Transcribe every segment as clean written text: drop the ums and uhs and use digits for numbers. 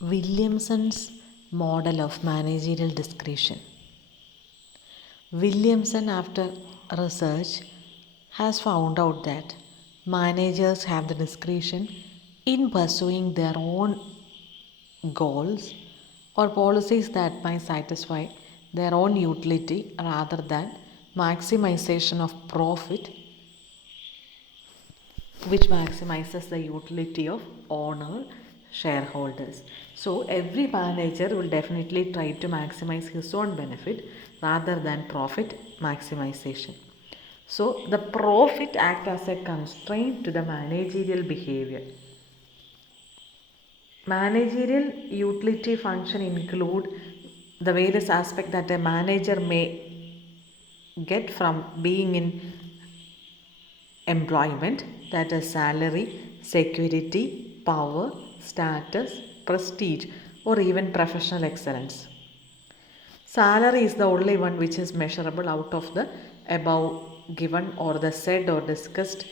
Williamson's model of managerial discretion. Williamson, after research, has found out that managers have the discretion in pursuing their own goals or policies that might satisfy their own utility rather than maximization of profit, which maximizes the utility of owner shareholders. So every manager will definitely try to maximize his own benefit rather than profit maximization. So the profit act as a constraint to the managerial behavior. Managerial utility function include the various aspects that a manager may get from being in employment, that is salary, security, power, status, prestige, or even professional excellence. Salary is the only one which is measurable out of the above given or the said or discussed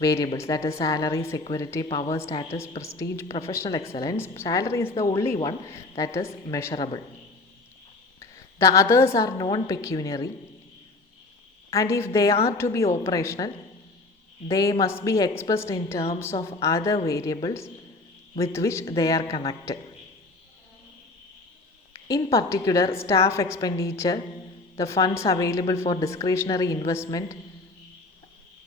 variables, that is salary, security, power, status, prestige, professional excellence. Salary is the only one that is measurable. The others are non-pecuniary, and if they are to be operational, they must be expressed in terms of other variables with which they are connected. In particular, staff expenditure, the funds available for discretionary investment,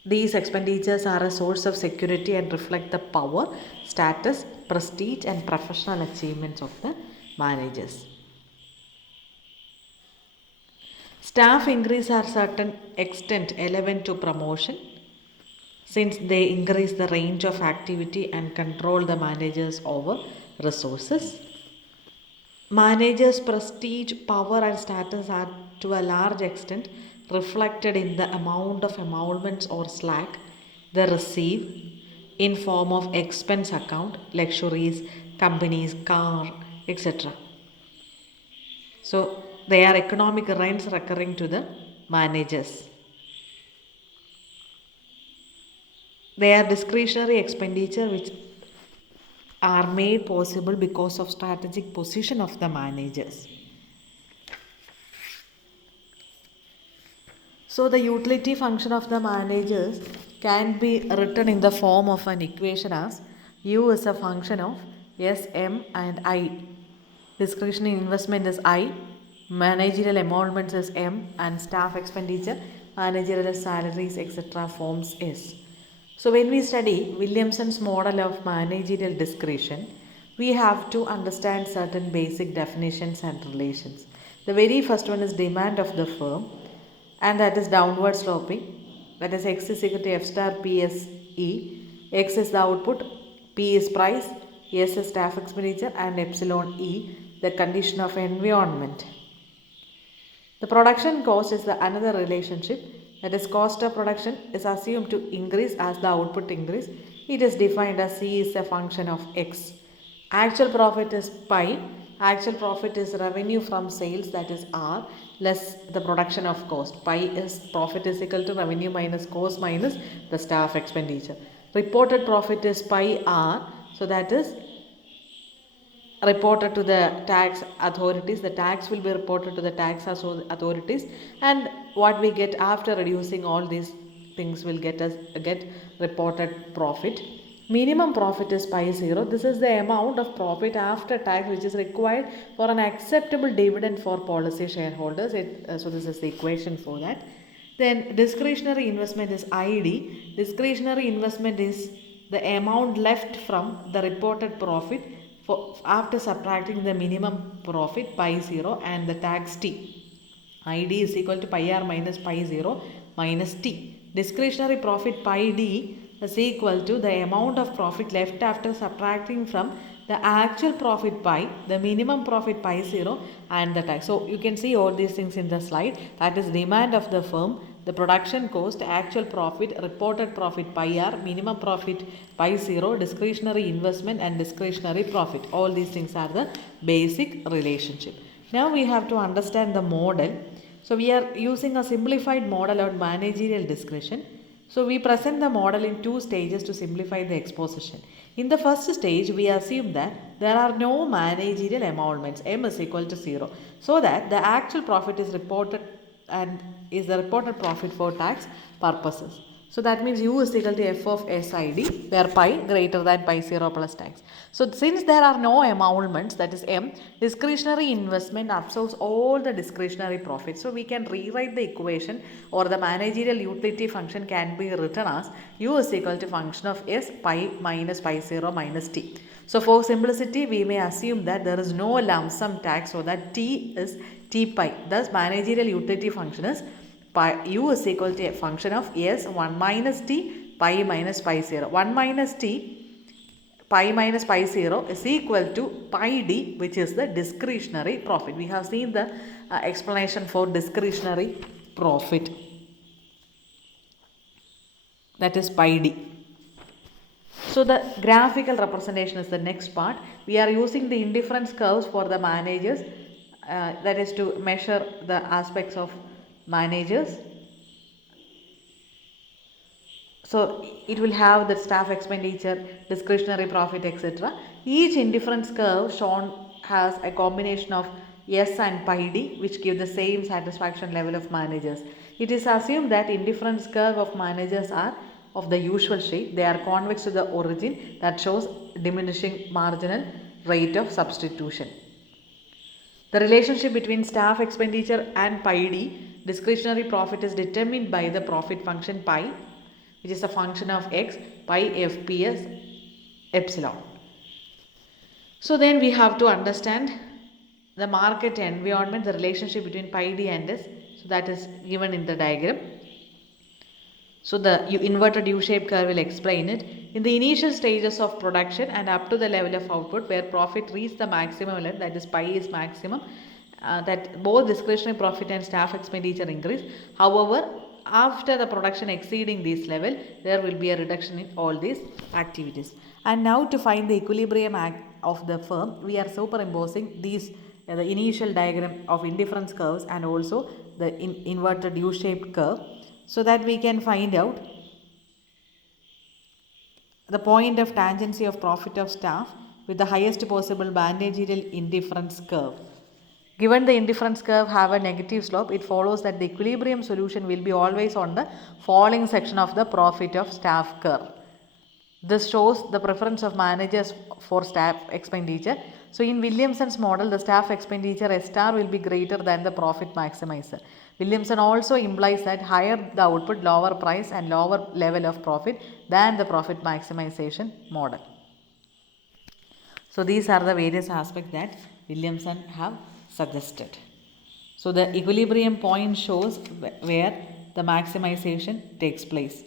these expenditures are a source of security and reflect the power, status, prestige, and professional achievements of the managers. Staff increase are certain extent relevant to promotion, since they increase the range of activity and control the managers over resources. Managers' prestige, power, and status are to a large extent reflected in the amount of emoluments or slack they receive in form of expense account, luxuries, companies, car, etc. So they are economic rents recurring to the managers. They are discretionary expenditure which are made possible because of strategic position of the managers. So the utility function of the managers can be written in the form of an equation as U is a function of S, M and I. Discretionary investment is I, managerial emoluments is M, and staff expenditure, managerial salaries etc. forms S. So when we study Williamson's model of managerial discretion, we have to understand certain basic definitions and relations. The very first one is demand of the firm, and that is downward sloping. That is X is equal to F star P S E. X is the output, P is price, S is staff expenditure, and epsilon E the condition of environment. The production cost is the another relationship, that is cost of production is assumed to increase as the output increase. It is defined as C is a function of X. Actual profit is pi. Actual profit is revenue from sales, that is R, less the production of cost. Pi is profit is equal to revenue minus cost minus the staff expenditure. Reported profit is pi R, so that is reported to the tax authorities. The tax will be reported to the tax authorities, and what we get after reducing all these things will get reported profit. Minimum profit is pi 0. This is the amount of profit after tax which is required for an acceptable dividend for policy shareholders. So this is the equation for that. Then discretionary investment is ID. Discretionary investment is the amount left from the reported profit after subtracting the minimum profit pi 0 and the tax t. ID is equal to pi r minus pi 0 minus t. Discretionary profit pi d is equal to the amount of profit left after subtracting from the actual profit pi, the minimum profit pi 0 and the tax. So you can see all these things in the slide. That is demand of the firm, the production cost, actual profit, reported profit pi r, minimum profit pi 0, discretionary investment and discretionary profit. All these things are the basic relationship. Now we have to understand the model. So we are using a simplified model on managerial discretion. So we present the model in two stages to simplify the exposition. In the first stage, we assume that there are no managerial emoluments, m is equal to 0, so that the actual profit is reported and is the reported profit for tax purposes. So that means u is equal to f of SID, where pi greater than pi 0 plus tax. So since there are no emoluments, that is m, discretionary investment absorbs all the discretionary profits. So we can rewrite the equation, or the managerial utility function can be written as u is equal to function of s pi minus pi 0 minus t. So for simplicity, we may assume that there is no lump sum tax, so that t is t pi. Thus managerial utility function is pi, u is equal to a function of s 1 minus t pi minus pi 0. 1 minus t pi minus pi 0 is equal to pi d, which is the discretionary profit. We have seen the explanation for discretionary profit, that is pi d. So the graphical representation is the next part. We are using the indifference curves for the managers, that is to measure the aspects of managers. So it will have the staff expenditure, discretionary profit, etc. Each indifference curve shown has a combination of S and pi d, which give the same satisfaction level of managers. It is assumed that indifference curve of managers are of the usual shape. They are convex to the origin, that shows diminishing marginal rate of substitution. The relationship between staff expenditure and pi d, discretionary profit, is determined by the profit function pi, which is a function of x, pi fps epsilon. So then we have to understand the market environment, the relationship between pi d and s. So that is given in the diagram. So the inverted U-shaped curve will explain it. In the initial stages of production and up to the level of output where profit reaches the maximum level, that is pi is maximum, that both discretionary profit and staff expenditure increase. However, after the production exceeding this level, there will be a reduction in all these activities. And now to find the equilibrium of the firm, we are superimposing these the initial diagram of indifference curves and also the inverted U-shaped curve, so that we can find out the point of tangency of profit of staff with the highest possible managerial indifference curve. Given the indifference curve have a negative slope, it follows that the equilibrium solution will be always on the falling section of the profit of staff curve. This shows the preference of managers for staff expenditure. So in Williamson's model, the staff expenditure S star will be greater than the profit maximizer. Williamson also implies that higher the output, lower price and lower level of profit than the profit maximization model. So these are the various aspects that Williamson have suggested. So the equilibrium point shows where the maximization takes place.